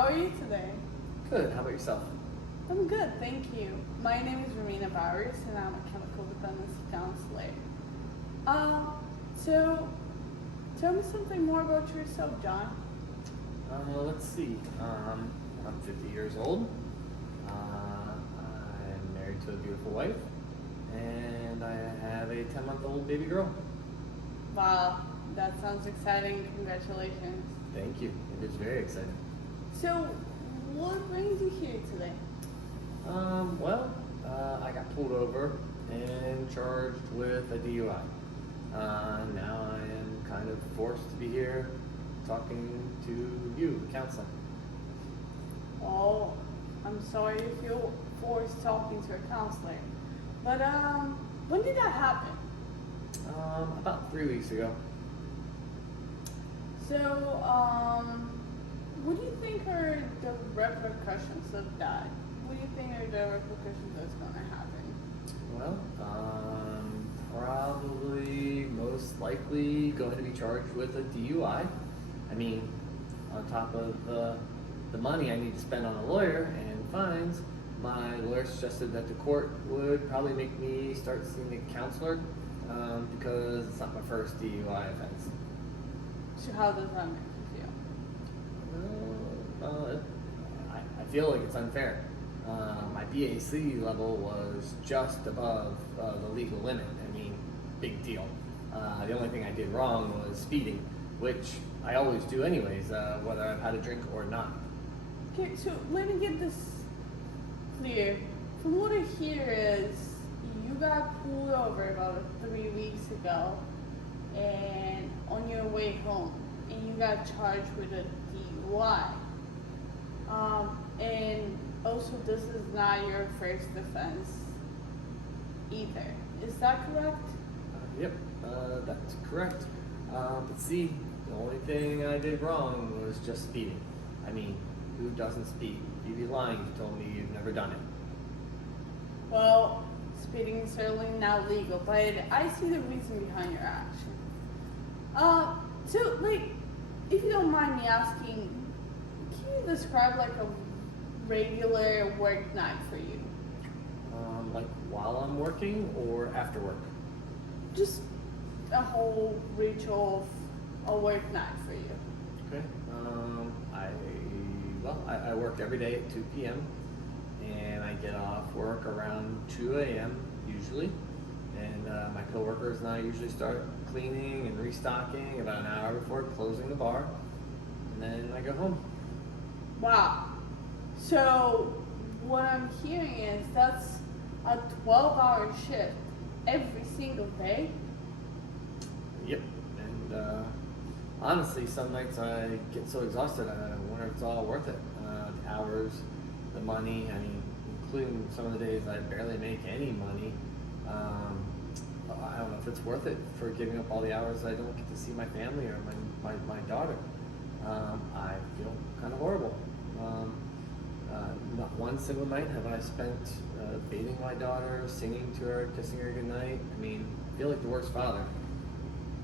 How are you today? Good. How about yourself? I'm good, thank you. My name is Romina Bowers, and I'm a chemical dependency counselor. So tell me something more about yourself, John. Let's see. I'm 50 years old. I'm married to a beautiful wife, and I have a 10-month-old baby girl. Wow, that sounds exciting. Congratulations. Thank you. It is very exciting. So, what brings you here today? I got pulled over and charged with a DUI. Now I am kind of forced to be here talking to you, counseling. Oh, I'm sorry you feel forced talking to a counselor. But when did that happen? About 3 weeks ago. So, what do you think are the repercussions of that? What do you think are the repercussions that's going to happen? Well, probably most likely going to be charged with a DUI. I mean, on top of the money I need to spend on a lawyer and fines, my lawyer suggested that the court would probably make me start seeing a counselor because it's not my first DUI offense. So how does that make you feel? I feel like it's unfair. My BAC level was just above the legal limit. I mean, big deal. The only thing I did wrong was speeding, which I always do anyways, whether I've had a drink or not. Okay, so let me get this clear. From what I hear is you got pulled over about 3 weeks ago and on your way home and you got charged with a DUI. And also this is not your first offense either. Is that correct? Yep, that's correct. But see, the only thing I did wrong was just speeding. I mean, who doesn't speed? You'd be lying if you told me you've never done it. Well, speeding is certainly not legal, but I see the reason behind your action. So, like, if you don't mind me asking, can you describe like a regular work night for you? Like while I'm working or after work? Just a whole ritual of a work night for you. Okay. I work every day at 2 p.m. and I get off work around 2 a.m. usually. And my coworkers and I usually start cleaning and restocking about an hour before closing the bar. And then I go home. Wow. So, what I'm hearing is that's a 12-hour shift every single day? Yep. And honestly, some nights I get so exhausted I wonder if it's all worth it. The hours, the money, I mean, including some of the days I barely make any money. I don't know if it's worth it for giving up all the hours I don't get to see my family or my daughter. I feel kind of horrible. Not one single night have I spent bathing my daughter, singing to her, kissing her goodnight. I mean, I feel like the worst father.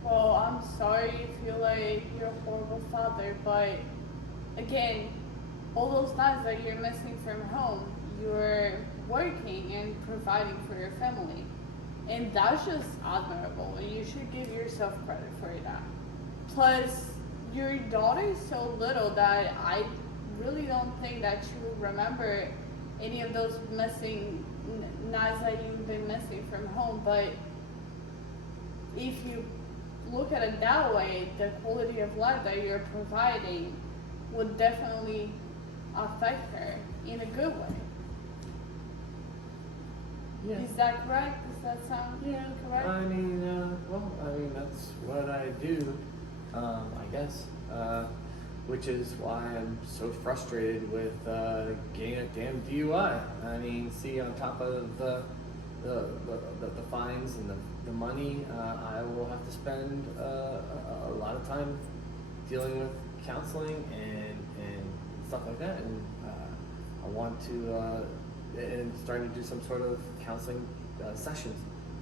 Well, I'm sorry you feel like you're a horrible father, but again, all those nights that you're missing from home, you're working and providing for your family. And that's just admirable, and you should give yourself credit for that. Plus, your daughter is so little that I really don't think that you will remember any of those missing nights that you've been missing from home. But if you look at it that way, the quality of life that you're providing would definitely affect her in a good way. Yeah. Is that correct? Does that sound correct? I mean, that's what I do, I guess. Which is why I'm so frustrated with getting a damn DUI. I mean, see, on top of the fines and the money, I will have to spend a lot of time dealing with counseling and stuff like that. And I want to and starting to do some sort of counseling sessions,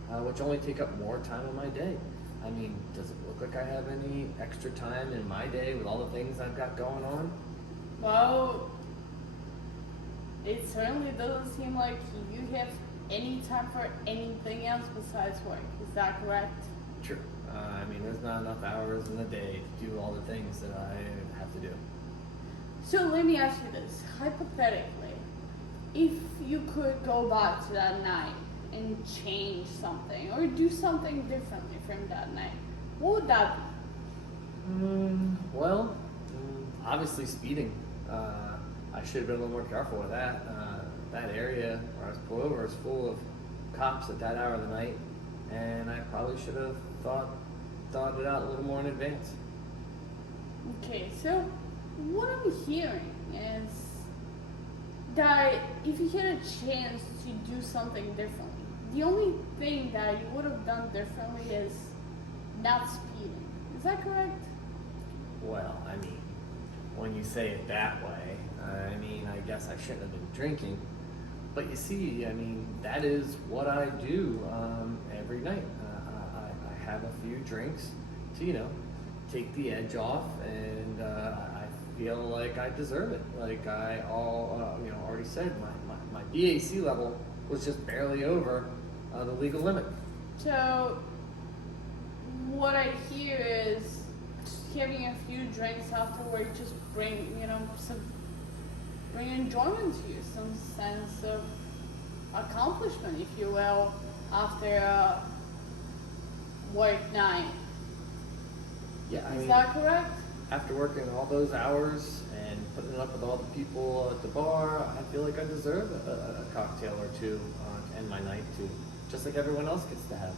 which only take up more time in my day. I mean, does it look like I have any extra time in my day with all the things I've got going on? Well, it certainly doesn't seem like you have any time for anything else besides work. Is that correct? True. I mean, there's not enough hours in the day to do all the things that I have to do. So let me ask you this. Hypothetically, if you could go back to that night and change something or do something differently from that night, what would that be? Well, obviously speeding. I should have been a little more careful with that. That area where I was pulled over is full of cops at that hour of the night, and I probably should have thought it out a little more in advance. Okay, so what I'm hearing is that if you had a chance to do something differently, the only thing that you would have done differently is not speeding. Is that correct? Well, I mean, when you say it that way, I mean, I guess I shouldn't have been drinking. But you see, I mean, that is what I do every night. I have a few drinks to, take the edge off, and I feel like I deserve it. Like already said, my BAC level was just barely over the legal limit. So what I hear is having a few drinks afterward just bring enjoyment to you, some sense of accomplishment, if you will, after a work night. Yeah, I Is mean, that correct? after working all those hours and putting up with all the people at the bar, I feel like I deserve a cocktail or two to end my night too, just like everyone else gets to have.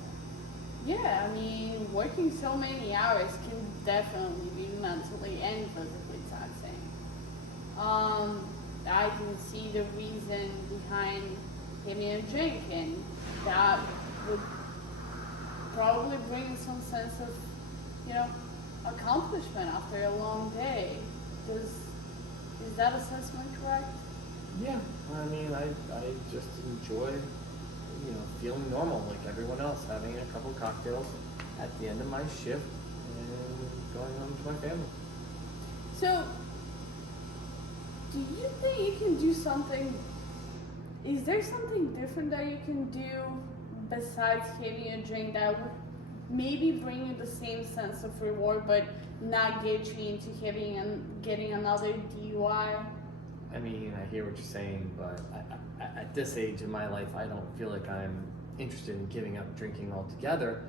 Yeah, I mean, working so many hours can definitely be mentally and physically taxing. I can see the reason behind having a drink, and that would probably bring some sense of, accomplishment after a long day. Is that assessment correct? Yeah, I mean, I just enjoy, feeling normal like everyone else, having a couple cocktails at the end of my shift and going home to my family. So, do you think you can do something? Is there something different that you can do besides having a drink that would maybe bring you the same sense of reward, but not get you into getting another DUI? I mean, I hear what you're saying, but at this age in my life, I don't feel like I'm interested in giving up drinking altogether.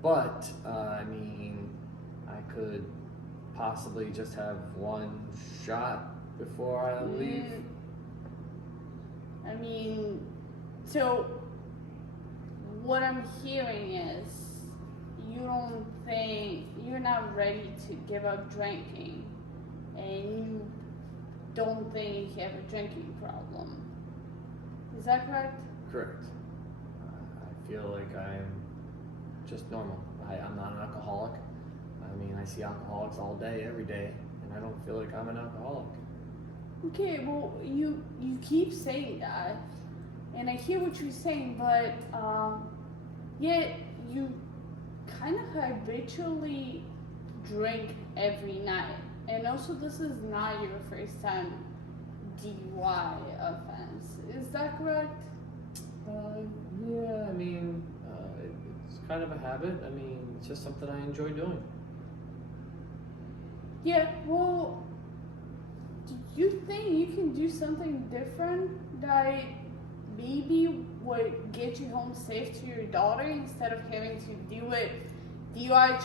But, I mean, I could possibly just have one shot before I leave. I mean, so what I'm hearing is you don't think you're not ready to give up drinking, and you don't think you have a drinking problem. Is that correct? Correct. I feel like I'm just normal. I'm not an alcoholic. I mean, I see alcoholics all day, every day, and I don't feel like I'm an alcoholic. Okay, well, you keep saying that, and I hear what you're saying, but yet you kind of habitually drink every night, and also this is not your first time DUI offense. Is that correct? Yeah, I mean, it's kind of a habit. I mean, it's just something I enjoy doing. Yeah, well, do you think you can do something different that maybe would get you home safe to your daughter instead of having to deal with DUI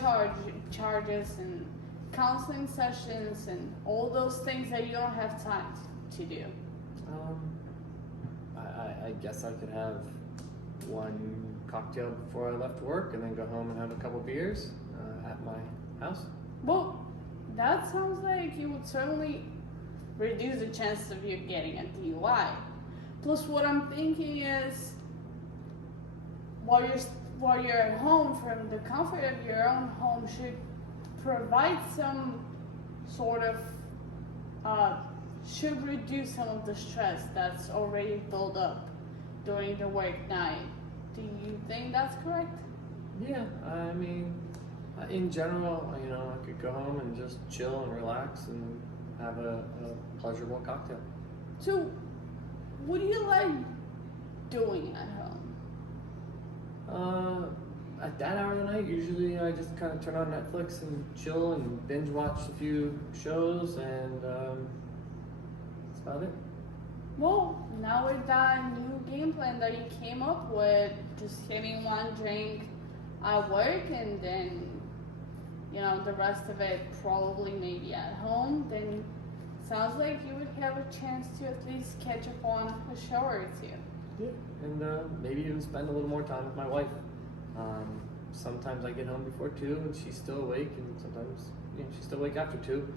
charges and counseling sessions and all those things that you don't have time to do? I guess I could have one cocktail before I left work and then go home and have a couple beers at my house. Well, that sounds like it would certainly reduce the chances of you getting a DUI. Plus, what I'm thinking is, while you're at home, from the comfort of your own home, should provide some sort of should reduce some of the stress that's already built up during the work night. Do you think that's correct? Yeah, I mean, in general, I could go home and just chill and relax and have a pleasurable cocktail. So, what do you like doing at home? At that hour of the night, usually I just kind of turn on Netflix and chill and binge watch a few shows, and that's about it. Well, now with that new game plan that you came up with, just having one drink at work and then, the rest of it probably maybe at home, then sounds like you would have a chance to at least catch up on a show or two. Yeah, and maybe even spend a little more time with my wife. Sometimes I get home before 2 and she's still awake, and sometimes she's still awake after 2.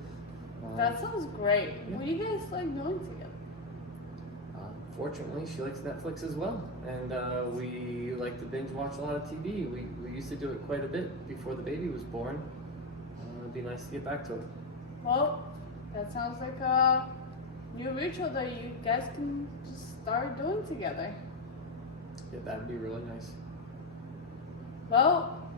That sounds great. Yeah. What do you guys like doing together? Fortunately, she likes Netflix as well, and we like to binge watch a lot of TV. We used to do it quite a bit before the baby was born. It'd be nice to get back to it. Well, that sounds like a new ritual that you guys can just start doing together. Yeah, that'd be really nice. Well,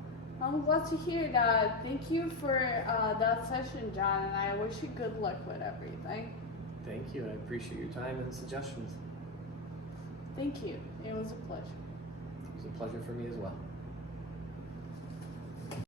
I'm glad to hear that. Thank you for that session, John, and I wish you good luck with everything. Thank you. I appreciate your time and suggestions. Thank you. It was a pleasure. It was a pleasure for me as well.